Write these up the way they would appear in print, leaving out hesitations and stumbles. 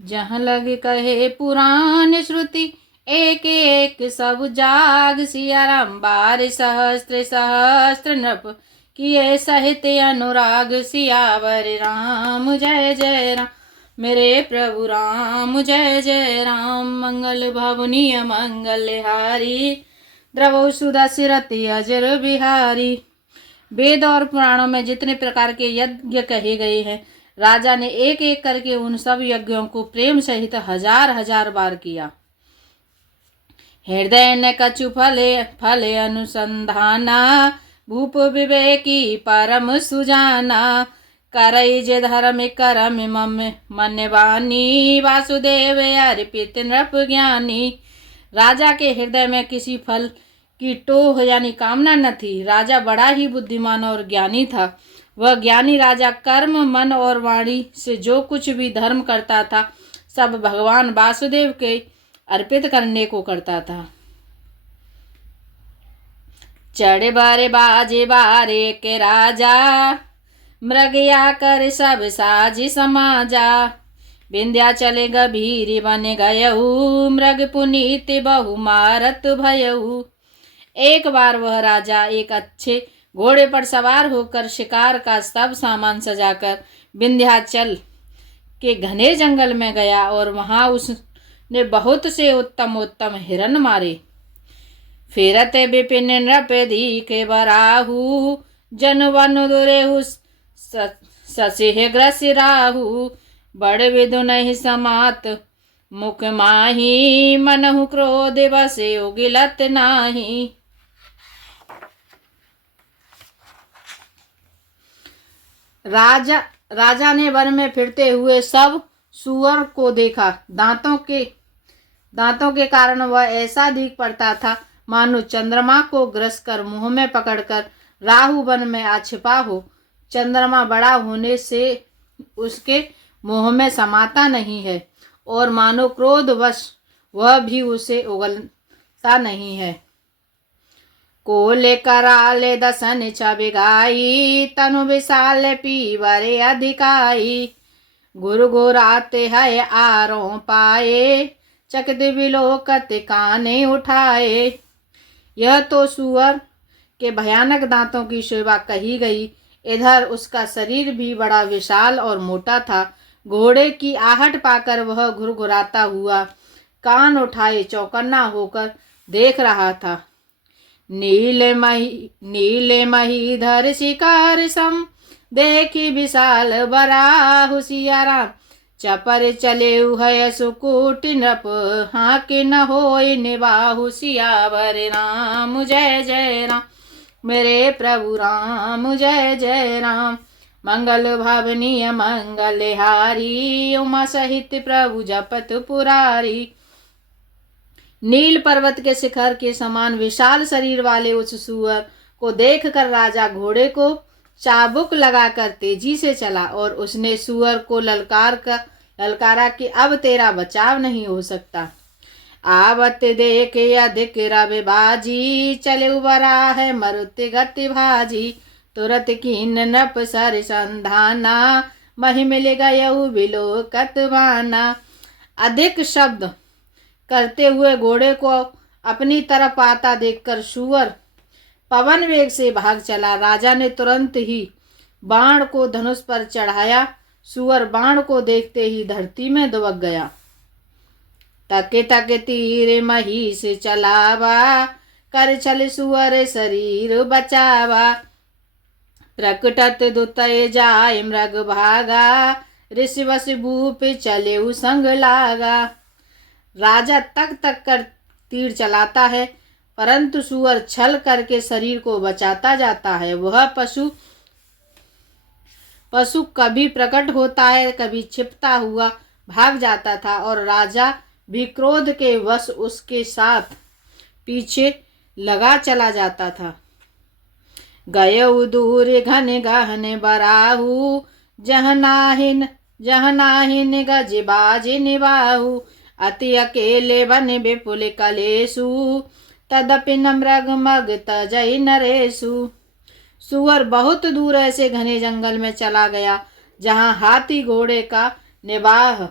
जहाँ लग कहे पुराण श्रुति, एक एक सब जाग। सिया राम बार सहस्त्र सहस्त्र नृप, किए सहित अनुराग। सियावर राम जय जय राम, मेरे प्रभु राम जय जय राम। मंगल भवनीय मंगल हारी, द्रवो सुधा सिरति अजर बिहारी। वेद और पुराणों में जितने प्रकार के यज्ञ कहे गए हैं, राजा ने एक एक करके उन सब यज्ञों को प्रेम सहित हजार हजार बार किया। हृदय न कछु फले फले अनुसंधाना, भूप विवेकी परम सुजाना। करई जे धर्म करम मम मन वानी, वासुदेव अर्पित नृप ज्ञानी। राजा के हृदय में किसी फल की टोह यानी कामना न थी। राजा बड़ा ही बुद्धिमान और ज्ञानी था। वह ज्ञानी राजा कर्म मन और वाणी से जो कुछ भी धर्म करता था, सब भगवान वासुदेव के अर्पित करने को करता था। चढ़े बारे बाजे बारे के राजा, मृगया कर सब साज समाजा। विंध्या चले गभीर बन गयऊ, मृग पुनीत बहु मारत भयऊ। एक बार वह राजा एक अच्छे घोड़े पर सवार होकर शिकार का सब सामान सजाकर विंध्याचल के घने जंगल में गया और वहां उसने बहुत से उत्तम उत्तम हिरन मारे। फिरत विपिन नृप दीखे बराहु, जन वन दुरेहु ससिह ग्रसि राहु। बड़ विधु नहीं समात मुख माही, मनहु क्रोध बसे उगिलत नाही। राजा ने वन में फिरते हुए सब सूअर को देखा। दांतों के कारण वह ऐसा दिख पड़ता था मानो चंद्रमा को ग्रस कर मुंह में पकड़कर राहु वन में आ छिपा हो। चंद्रमा बड़ा होने से उसके मुंह में समाता नहीं है और मानो क्रोधवश वह भी उसे उगलता नहीं है। कोले कराले दसन छबिगाई, तनु विशाल पीवरे अधिकाई। गुरु गोराते है आरों पाए, चकित विलोकत काने उठाए। यह तो सूअर के भयानक दांतों की शोभा कही गई। इधर उसका शरीर भी बड़ा विशाल और मोटा था। घोड़े की आहट पाकर वह घुरघुराता हुआ कान उठाए चौकन्ना होकर देख रहा था। नीले मही धर शिकार सम, देखी विशाल बराहु। सिया राम चपर चले है सुकुट नृप, हाके न होय निबाहु। सियावर राम जय जय राम, मेरे प्रभु राम जय जय राम। मंगल भावनीय मंगल हारी, उमा सहित प्रभु जपत पुरारी। नील पर्वत के शिखर के समान विशाल शरीर वाले उस सूअर को देखकर राजा घोड़े को चाबुक लगाकर तेजी से चला और उसने सूअर को ललकारा कि अब तेरा बचाव नहीं हो सकता। आवत देख अधिक रवे बाजी, चले उबरा है मरुति गति भाजी। तुरत कीन नप सर संधाना, मही मिल गयऊ विलोकत बाना। अधिक शब्द करते हुए घोड़े को अपनी तरफ आता देखकर सूअर पवन वेग से भाग चला। राजा ने तुरंत ही बाण को धनुष पर चढ़ाया। सूअर बाण को देखते ही धरती में दुबक गया। तके तके तीर मही से चलावा, कर चल सूअर शरीर बचावा। प्रकटत दुतय जाय मृग भागा, ऋषि वस भूप चले संग लागा। राजा तक तक कर तीर चलाता है, परंतु सूअर छल करके शरीर को बचाता जाता है। वह पशु कभी प्रकट होता है, कभी छिपता हुआ भाग जाता था और राजा भी क्रोध के वश उसके साथ पीछे लगा चला जाता था। गयऊ दूर घन गहन बराहु, जह नाहिन गज बाज निबाहु। अति अकेले बन विपुल कलेसु, तदपि न मृग मग तजई नरेसु। सूअर बहुत दूर ऐसे घने जंगल में चला गया जहाँ हाथी घोड़े का निबाह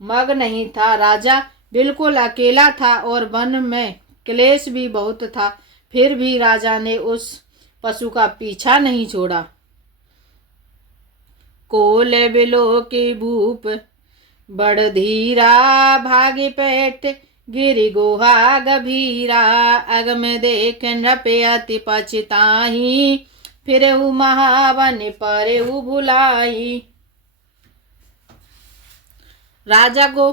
मग नहीं था। राजा बिल्कुल अकेला था और वन में क्लेश भी बहुत था। फिर भी राजा ने उस पशु का पीछा नहीं छोड़ा। कोले बिलो के भूप बड़ धीरा, भागे पेट गिरि गोहा गभीरा। अगम देख नृपे अति पछताही, फिरहु महावन परहु भुलाई। राजा को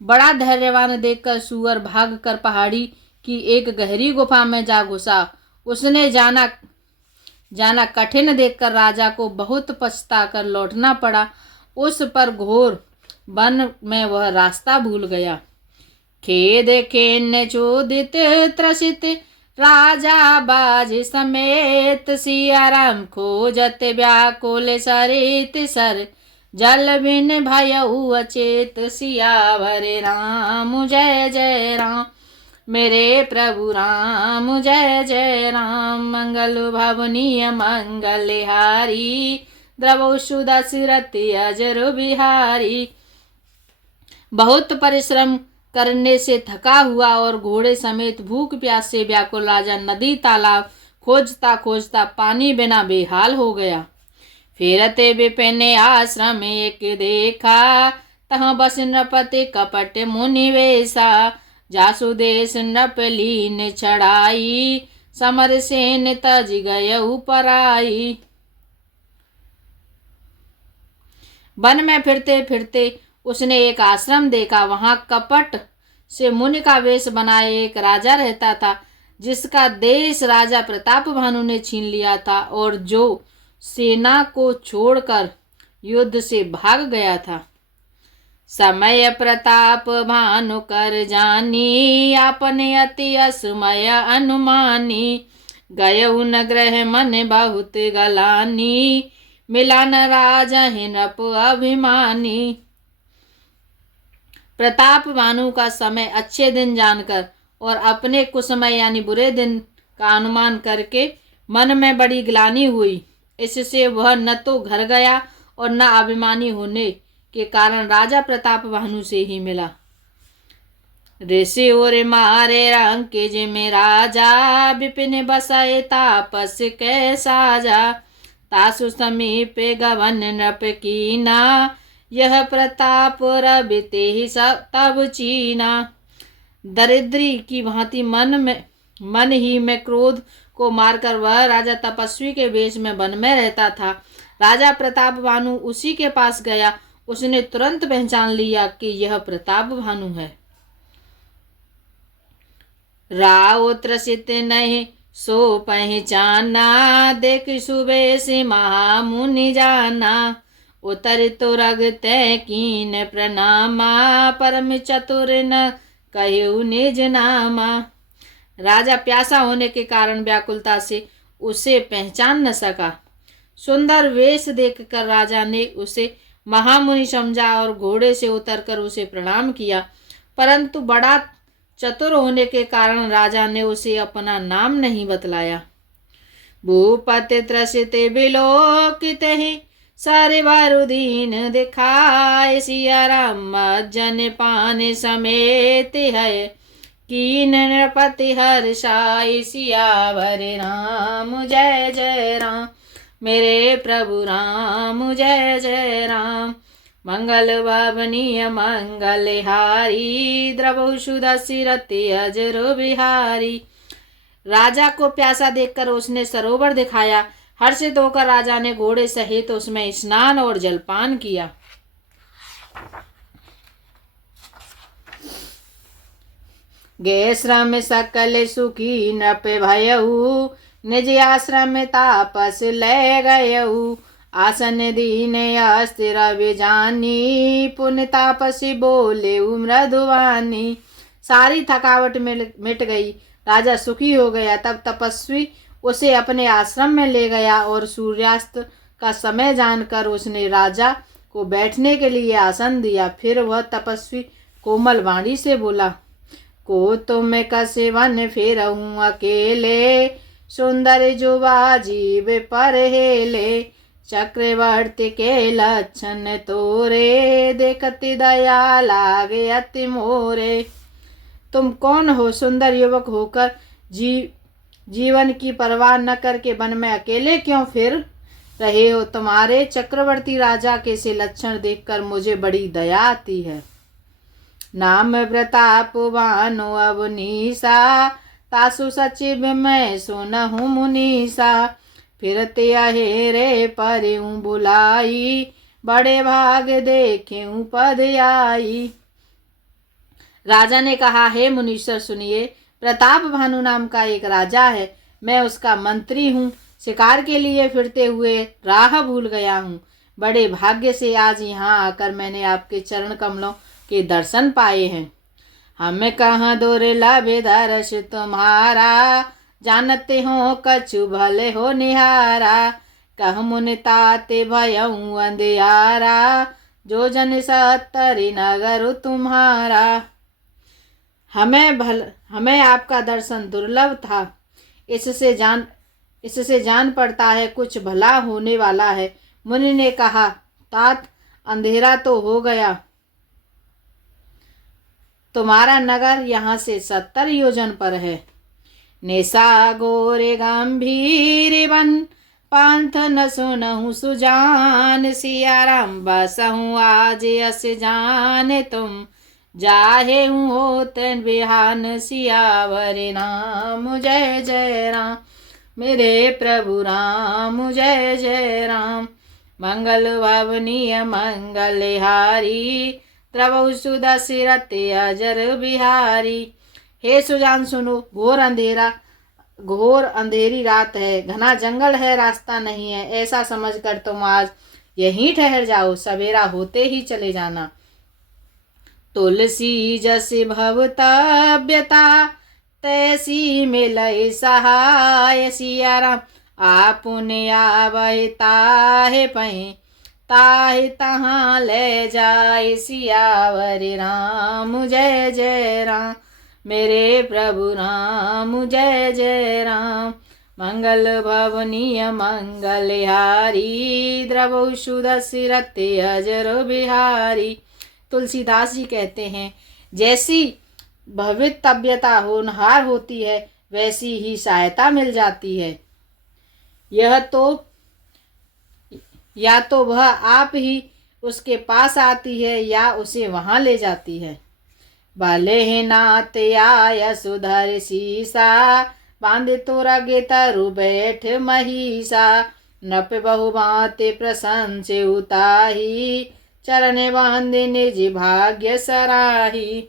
बड़ा धैर्यवान देखकर सूअर भागकर पहाड़ी की एक गहरी गुफा में जा घुसा। उसने जाना कठिन देखकर राजा को बहुत पछताकर लौटना पड़ा। उस पर घोर वन में वह रास्ता भूल गया। खेद खेन चोदित त्रसित राजा बाज समेत, सिया राम खोजत व्याकुल सरित सर। जल बिन भयउ अचेत, सियावर राम जय जय राम। मेरे प्रभु राम जय जय राम। मंगल भवनीय मंगलहारी, द्रवौ दशरथ अजर बिहारी। बहुत परिश्रम करने से थका हुआ और घोड़े समेत भूख प्यास से व्याकुल राजा नदी तालाब खोजता खोजता पानी बिना बेहाल हो गया। फेरते विपिन आश्रम एक देखा, तहाँ बस नृपति कपट मुनि वेशा। जासु देश नृपलीन चढ़ाई, समर सेन तज गयउ पराई। वन में फिरते फिरते उसने एक आश्रम देखा। वहां कपट से मुनि का वेश बनाए एक राजा रहता था, जिसका देश राजा प्रताप भानु ने छीन लिया था और जो सेना को छोड़कर युद्ध से भाग गया था। समय प्रताप भानु कर जानी, आपने अति असमय अनुमानी। गयउ न ग्रह मन बहुत गलानी, मिला न राजा नृप अभिमानी। प्रताप भानु का समय अच्छे दिन जानकर और अपने कुसमय यानी बुरे दिन का अनुमान करके मन में बड़ी ग्लानि हुई। इससे वह न तो घर गया और न अभिमानी होने के कारण राजा प्रताप भानु से ही मिला। ऋषि और मारे रंग के जिमे राजा, विपिन बसाए तापस कै साजा। तासु समीप गवन नृप कीना, यह प्रताप रबिते ही तब चीना। दरिद्री की भांति मन ही में क्रोध को मारकर वह राजा तपस्वी के वेश में वन में रहता था। राजा प्रताप भानु उसी के पास गया। उसने तुरंत पहचान लिया कि यह प्रताप भानु है। राव त्रसित नहीं सो पहचाना, देख सुबेश महामुनि जाना। उतर तो रगते कीन प्रणामा, परम चतुर न कहु निज नामा। राजा प्यासा होने के कारण व्याकुलता से उसे पहचान न सका। सुंदर वेश देखकर राजा ने उसे महामुनि समझा और घोड़े से उतरकर उसे प्रणाम किया, परंतु बड़ा चतुर होने के कारण राजा ने उसे अपना नाम नहीं बतलाया। भूपति त्रसित बिलोकित ही, सारे वारुदीन दिखाए। सिया राम जन पान समेत है, कीन नृपति हर्षाय। सियावर राम जय जय राम। मेरे प्रभु राम जय जय राम। मंगल भवनीय मंगलहारी, द्रवौ दशरथ अजर बिहारी। राजा को प्यासा देखकर उसने सरोवर दिखाया। हर्षित होकर राजा ने घोड़े सहित उसमें स्नान और जलपान किया। गे श्रम सकल सुखी नृप भयउ, निज आश्रम तापस ले गयउ। आसन दीन अस्थिर विजानी, पुन तापसी बोले मृदुवानी। सारी थकावट मिट गई, राजा सुखी हो गया। तब तपस्वी उसे अपने आश्रम में ले गया और सूर्यास्त का समय जानकर उसने राजा को बैठने के लिए आसन दिया। फिर वह तपस्वी कोमल वाणी से बोला, को तुम कसे वन फिरऊं अकेले, सुंदर जुबा जीव पर हेले। चक्रवर्ती के लक्षण तोरे, देखती दया लागे अति मोरे। तुम कौन हो सुंदर युवक होकर जीवन की परवाह न करके वन में अकेले क्यों फिर रहे हो? तुम्हारे चक्रवर्ती राजा के से लक्षण देखकर मुझे बड़ी दया आती है। नाम प्रताप भानु अवनीसा, तासु सचिव मैं सुनहु मुनीसा। फिरते अहेरे परिऊं बुलाई, बड़े भाग देखें पद आई। राजा ने कहा, हे मुनीश्वर सुनिए, प्रताप भानु नाम का एक राजा है। मैं उसका मंत्री हूँ। शिकार के लिए फिरते हुए राह भूल गया हूँ। बड़े भाग्य से आज यहाँ आकर मैंने आपके चरण कमलों के दर्शन पाए हैं। हमें कहाँ दुर्लभ दर्श तुम्हारा, जानते हो कछु भले हो निहारा। कह मुनि ताते भयऊ अंधियारा, जो जन सत्तरी नगर तुम्हारा। हमें आपका दर्शन दुर्लभ था। इससे जान पड़ता है कुछ भला होने वाला है। मुनि ने कहा, तात अंधेरा तो हो गया। तुम्हारा नगर यहाँ से 70 योजन पर है। निशा गोरे गंभीर वन, पंथ न सुनहु सुजान। सियाराम बसहु आज अस जान, तुम जाहे होतन बिहान। सियावर राम जय जय राम, मेरे प्रभु राम जय जय राम। मंगल भवनीय मंगलहारी, द्रवहु सुदशरथ अजर बिहारी। हे सुजान सुनो, घोर अंधेरी रात है, घना जंगल है, रास्ता नहीं है। ऐसा समझकर तुम आज यहीं ठहर जाओ, सवेरा होते ही चले जाना। तुलसी जस भवतव्यता, तैसी मिलय सहाय। सियाराम आपुने आवै ताहे पै, ताहे तहाँ ले जाए। सियावर राम जय जय राम, मेरे प्रभु राम जय जय राम। मंगल भवनीय मंगलहारी, द्रवहु सुदशरथ अजर बिहारी। तुलसीदास जी कहते हैं, जैसी भवितव्यता होनहार होती है, वैसी ही सहायता मिल जाती है। यह तो या तो वह आप ही उसके पास आती है या उसे वहां ले जाती है। भले नाथ आय सुधर सीसा, बांधे तो रगे तरु बैठ महिषा। नप बहु बाते प्रसन्न से उताही, चरणे बांधे निज भाग्य सराही।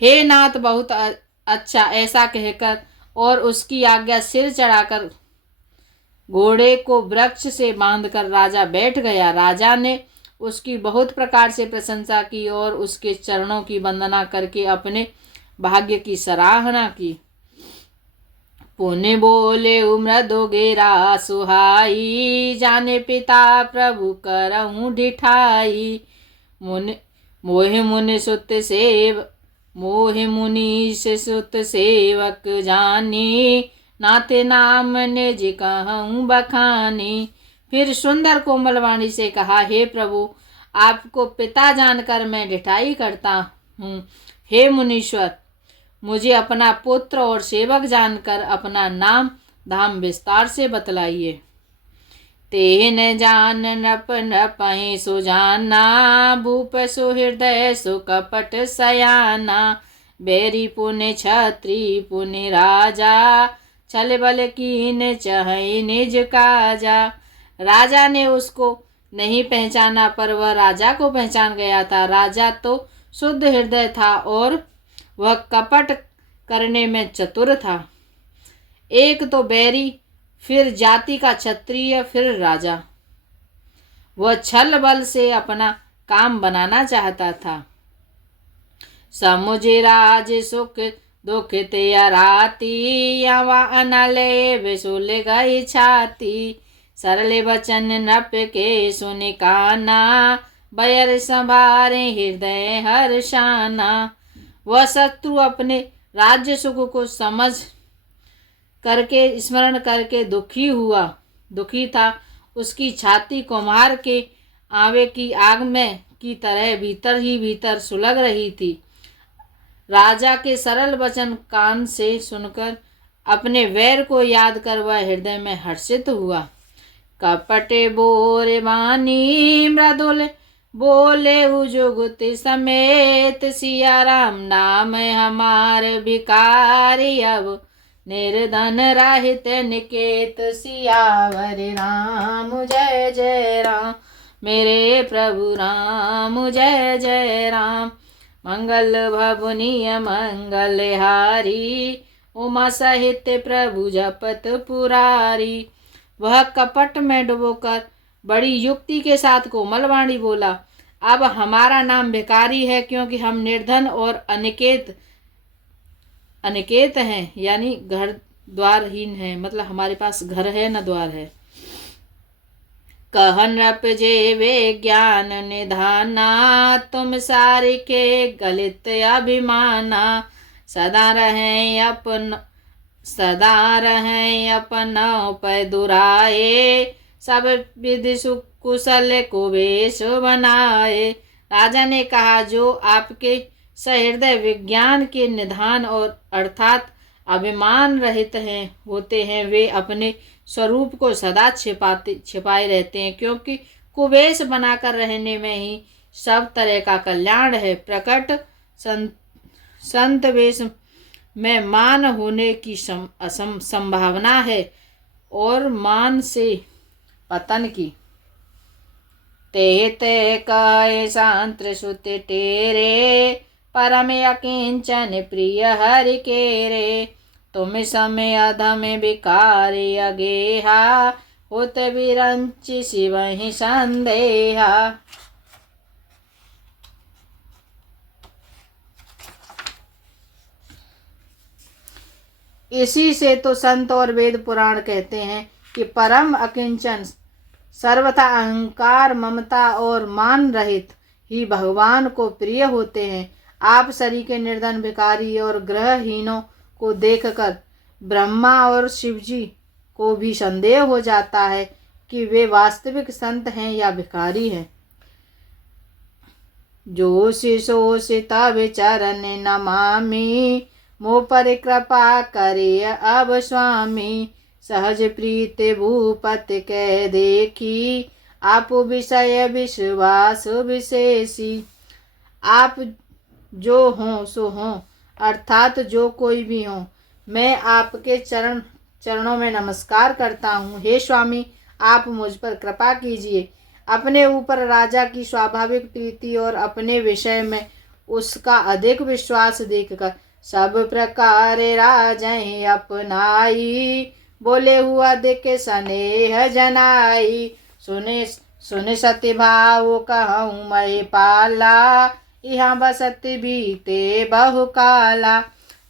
हे नाथ बहुत अच्छा, ऐसा कहकर और उसकी आज्ञा सिर चढ़ाकर घोड़े को वृक्ष से बांधकर राजा बैठ गया। राजा ने उसकी बहुत प्रकार से प्रशंसा की और उसके चरणों की वंदना करके अपने भाग्य की सराहना की। पुण्य बोले मृदो गेरा सुहाई, जाने पिता प्रभु करहूँ ढिठाई। मोह मुनि सुत सेवक जानी, नाते नाम निज कहूँ बखानी। फिर सुंदर कोमल वाणी से कहा, हे प्रभु, आपको पिता जानकर मैं ढिठाई करता हूँ। हे मुनीश्वर, मुझे अपना पुत्र और सेवक जानकर अपना नाम धाम विस्तार से बतलाइए। तेन जान नप नपहि सुजाना, भूप सुहृदय सुकपट सयाना। बैरी पुण्य छत्री पुण्य राजा, छल बल कीन चहै निज काजा। राजा ने उसको नहीं पहचाना, पर वह राजा को पहचान गया था। राजा तो शुद्ध हृदय था और वह कपट करने में चतुर था। एक तो बैरी, फिर जाति का क्षत्रिय, फिर राजा। वह छल बल से अपना काम बनाना चाहता था। समुझे राज सुख दुख राती, यवा अनले विसुल गई छाती। सरले बचन नप के सुनि काना, बयर संभारे हृदय हर्षाना। वह शत्रु अपने राज्य सुख को समझ करके स्मरण करके दुखी था। उसकी छाती कुम्हार के आवे की आग में की तरह भीतर ही भीतर सुलग रही थी। राजा के सरल वचन कान से सुनकर अपने वैर को याद कर वह हृदय में हर्षित हुआ। कपटे बोरे वाणी मृदुल बोले जुगति समेत, सिया राम नाम हमार भिखारी अब निर्धन रहित निकेत। सियावर राम जय जय राम, मेरे प्रभु राम जय जय राम। मंगल भवनीय मंगलहारी, उमा सहित प्रभु जपत पुरारी। वह कपट में डुबोकर बड़ी युक्ति के साथ कोमल वाणी बोला, अब हमारा नाम भिखारी है, क्योंकि हम निर्धन और अनिकेत हैं, यानी घर द्वारहीन हैं, मतलब हमारे पास घर है न द्वार है। कहन रप जे वे ज्ञान निधाना, तुम सारी के गलित अभिमाना। सदा रहें अपन पै दुराए, सब विधि कुशल को वेश बनाए। राजा ने कहा, जो आपके सहृदय विज्ञान के निधान और अर्थात अभिमान रहित होते हैं, वे अपने स्वरूप को सदा छिपाए रहते हैं, क्योंकि कुवेश बनाकर रहने में ही सब तरह का कल्याण है। प्रकट संत वेश में मान होने की संभावना है और मान से पतन की। ते काय सांत्र सुत टेरे, परम अकिंचन प्रिय हरि केरे। तुम समय अधम भिखारी अगेहा, होत विरंचि शिवहि संदेहा। इसी से तो संत और वेद पुराण कहते हैं कि परम अकिंचन, सर्वथा अहंकार ममता और मान रहित ही भगवान को प्रिय होते हैं। आप सरी के निर्धन भिखारी और ग्रहहीनों को देखकर ब्रह्मा और शिवजी को भी संदेह हो जाता है कि वे वास्तविक संत हैं या भिखारी हैं। जो शिशोषि तब चरण नमामि, मोह पर कृपा करे अब स्वामी। सहज प्रीत भूपति कह देखी, आप विषय विश्वास विशेषी। आप जो हों सो हों, अर्थात जो कोई भी हो, मैं आपके चरणों में नमस्कार करता हूँ। हे स्वामी, आप मुझ पर कृपा कीजिए। अपने ऊपर राजा की स्वाभाविक प्रीति और अपने विषय में उसका अधिक विश्वास देखकर सब प्रकार राजहि अपनाई, बोले हुआ अधिक स्नेह जनाई। सुने सत्य भाव कहूँ मैं पाला, यहाँ बसती बीते बहु काला।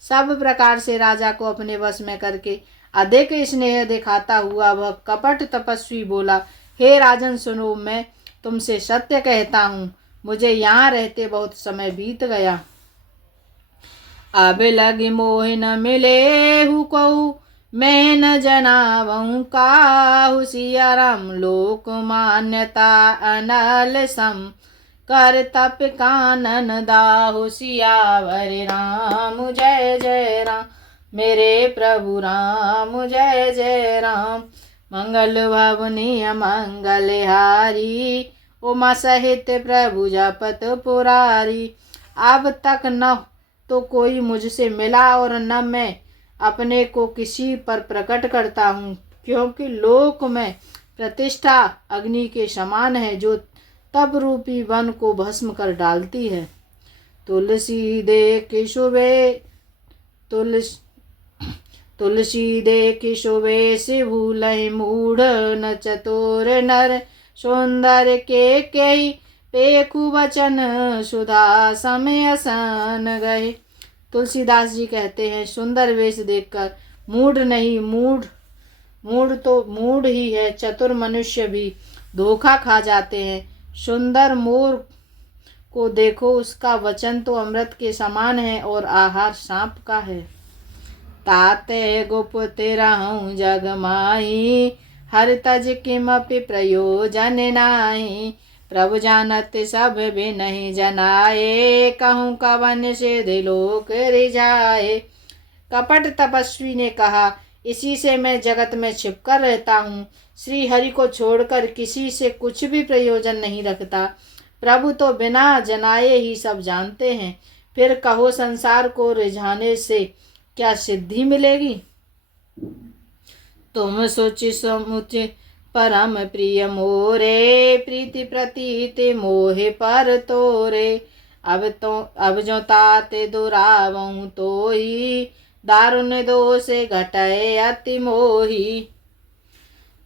सब प्रकार से राजा को अपने वश में करके अधिक स्नेह दिखाता हुआ वह कपट तपस्वी बोला, हे राजन सुनो, मैं तुमसे सत्य कहता हूँ, मुझे यहाँ रहते बहुत समय बीत गया। अब लगी मोह न मिले हु कहूँ, मैं न जनावहूँ काहू। सिया राम लोक मान्यता अनल सम, कर तप कानन दाहु। सियावर राम जय जय राम, मेरे प्रभु राम जय जय राम। मंगल भवनीय मंगलहारी, उमा सहित प्रभु जपत पुरारी। अब तक न तो कोई मुझसे मिला और न मैं अपने को किसी पर प्रकट करता हूँ, क्योंकि लोक में प्रतिष्ठा अग्नि के समान है, जो तप रूपी वन को भस्म कर डालती है। तुलसी दे के शोभे से भूलहि मूढ़, न चतुर नर सौंदर्य के कई पेखु वचन सुधा समय सन गए। तुलसीदास जी कहते हैं, सुंदर वेश देखकर मूढ़ नहीं, मूढ़ तो मूढ़ ही है, चतुर मनुष्य भी धोखा खा जाते हैं। सुंदर मोर को देखो, उसका वचन तो अमृत के समान है और आहार सांप का है। ताते गुप्त रहूं जग माही, हर तज किमपि प्रयोजन नाही। प्रभु जानत सब भी नहीं जनाए, कहूँ कवन से लोक रिझाए। कपट तपस्वी ने कहा, इसी से मैं जगत में छिपकर रहता हूँ। श्री हरि को छोड़कर किसी से कुछ भी प्रयोजन नहीं रखता। प्रभु तो बिना जनाए ही सब जानते हैं। फिर कहो संसार को रिझाने से क्या सिद्धि मिलेगी। तुम सोचि समुचे परम प्रिय मोरे, प्रीति प्रतीति मोहे पर तोरे। अब जो ताते दुरावहु तोही, दारुण दोषे घटाए अति मोही।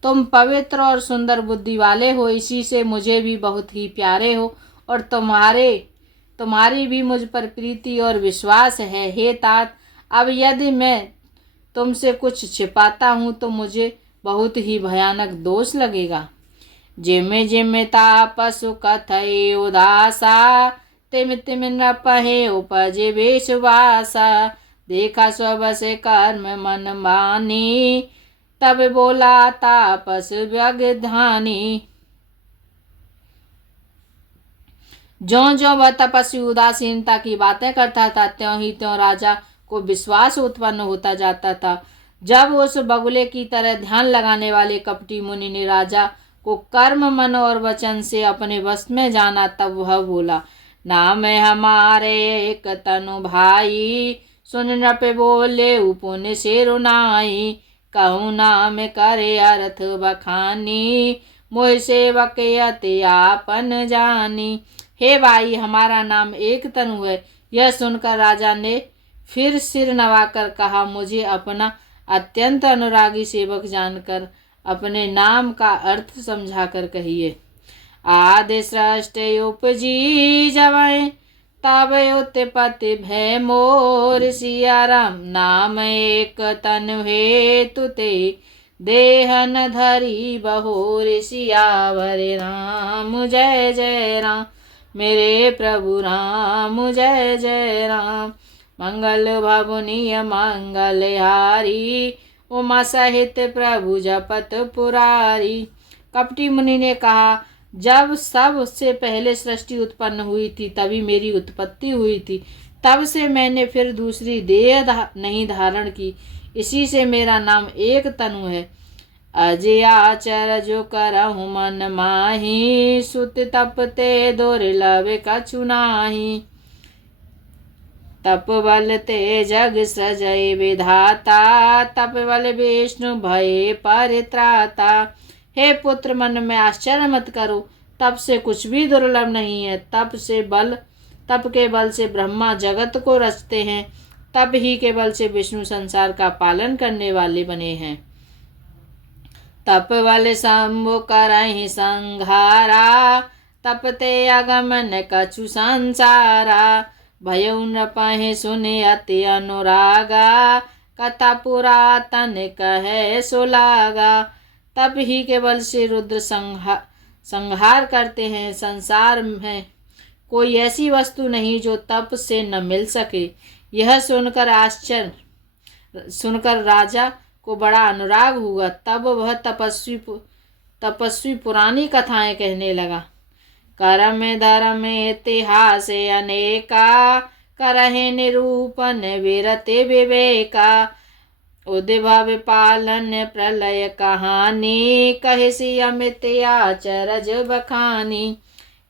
तुम पवित्र और सुंदर बुद्धि वाले हो, इसी से मुझे भी बहुत ही प्यारे हो, और तुम्हारी भी मुझ पर प्रीति और विश्वास है। हे तात, अब यदि मैं तुमसे कुछ छिपाता हूँ तो मुझे बहुत ही भयानक दोष लगेगा। जिम जिम तापसु कथय उदासा, तिम तिम नपहे उपजे विश्वासा। देखा स्वबस कर्म मन मानी, तब बोला तापस व्यगधानी। ज्यों ज्यों वह तपस्वी उदासीनता की बातें करता था, त्यों ही त्यों राजा को विश्वास उत्पन्न होता जाता था। जब उस बगुले की तरह ध्यान लगाने वाले कपटी मुनि ने राजा को कर्म मन और वचन से अपने वश में जाना, तब वह बोला, नाम हमारे एक तनु भाई, सुन नृप बोले उपुन से रुनाई। कहूँ नाम करे अर्थ बखानी, मोह सेवक अति आपन जानी। हे भाई, हमारा नाम एक तनु है। यह सुनकर राजा ने फिर सिर नवाकर कहा, मुझे अपना अत्यंत अनुरागी सेवक जानकर अपने नाम का अर्थ समझाकर कहिए। आदि सृष्टि उपजी जवै, तब उत्पत्ति भय मोर। सिया राम नाम एक तनु हेतु ते, देहन धरी बहोर। सियावर राम जय जय राम, मेरे प्रभु राम जय जय राम। मंगल भवनीय मंगल हारी, उमा सहित प्रभु जपत पुरारी। कपटी मुनि ने कहा, जब सबसे पहले सृष्टि उत्पन्न हुई थी तभी मेरी उत्पत्ति हुई थी। तब से मैंने फिर दूसरी देह नहीं धारण की, इसी से मेरा नाम एक तनु है। अजयाचर जो करहु मन माही, सुत तपते दुर्लभ कछु नाही। तप बल ते जग सजय विधाता, तप बल विष्णु भय परित्राता। हे पुत्र, मन में आश्चर्य मत करो, तप से कुछ भी दुर्लभ नहीं है। तप के बल से ब्रह्मा जगत को रचते हैं, तप ही के बल से विष्णु संसार का पालन करने वाले बने हैं। तप बल शंभु करहि संहारा, तपते अगमन कछु संसारा। भयउ नृपहि सुनि अति अनुरागा, कथा पुरातन कहे सुलागा। तप ही के बल से रुद्र संहार करते हैं। संसार में कोई ऐसी वस्तु नहीं जो तप से न मिल सके। यह सुनकर राजा को बड़ा अनुराग हुआ। तब वह तपस्वी पुरानी कथाएं कहने लगा। कर्म धर्म इतिहास अनेका, करहे निरूपण विरते विवेका। उद्भव पालन प्रलय कहानी, कहिसी अमित आचरज बखानी।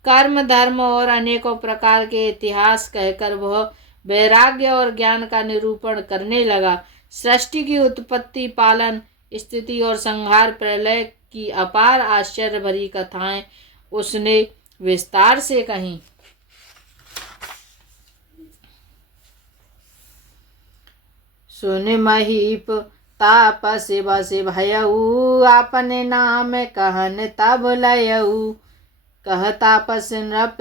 कर्म धर्म और अनेकों प्रकार के इतिहास कहकर वह वैराग्य और ज्ञान का निरूपण करने लगा। सृष्टि की उत्पत्ति, पालन, स्थिति और संहार, प्रलय की अपार आश्चर्य भरी कथाएं उसने विस्तार से कहीं। सुन महीप तापस बस भयऊ, आपने नाम कहन तब लयऊ। कह तापस नृप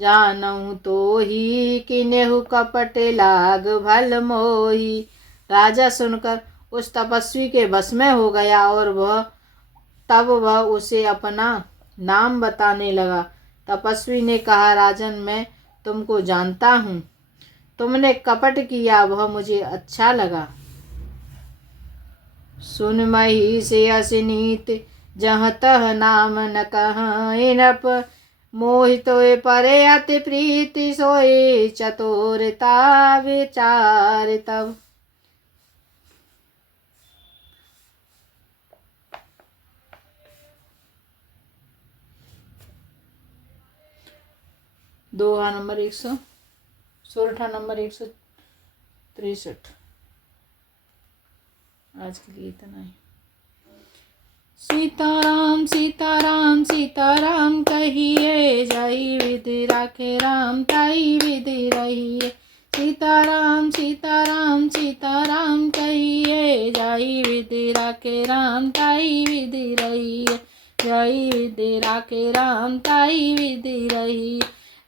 जानऊ तो ही, किनेहु कपट लाग भल मोही। राजा सुनकर उस तपस्वी के बस में हो गया और तब वह उसे अपना नाम बताने लगा। तपस्वी ने कहा, राजन, मैं तुमको जानता हूँ। तुमने कपट किया, वह मुझे अच्छा लगा। सुन मही से असिनीत जहाँ तह नाम न कहाँ नप, मोहितोय परे अति प्रीति सोए, चतुरता विचार तब। दोहा नंबर 116 नंबर 163। आज के लिए इतना ही। सीताराम सीताराम सीताराम कहिए, जाई विधि राखे राम ताई विधि रहिए। सीताराम सीताराम सीताराम कहिए, जाई विधि राखे राम ताई विधि रहिए। जाई विधि राखे राम ताई विधि रहिए।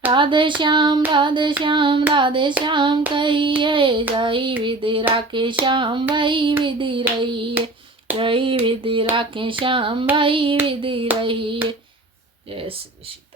राधे श्याम राधे श्याम कहिए, जाई विधि राखे श्याम वही विधि रहिए। जय विधि राखे श्याम भाई विधि रहिए। जय श्री कृष्ण।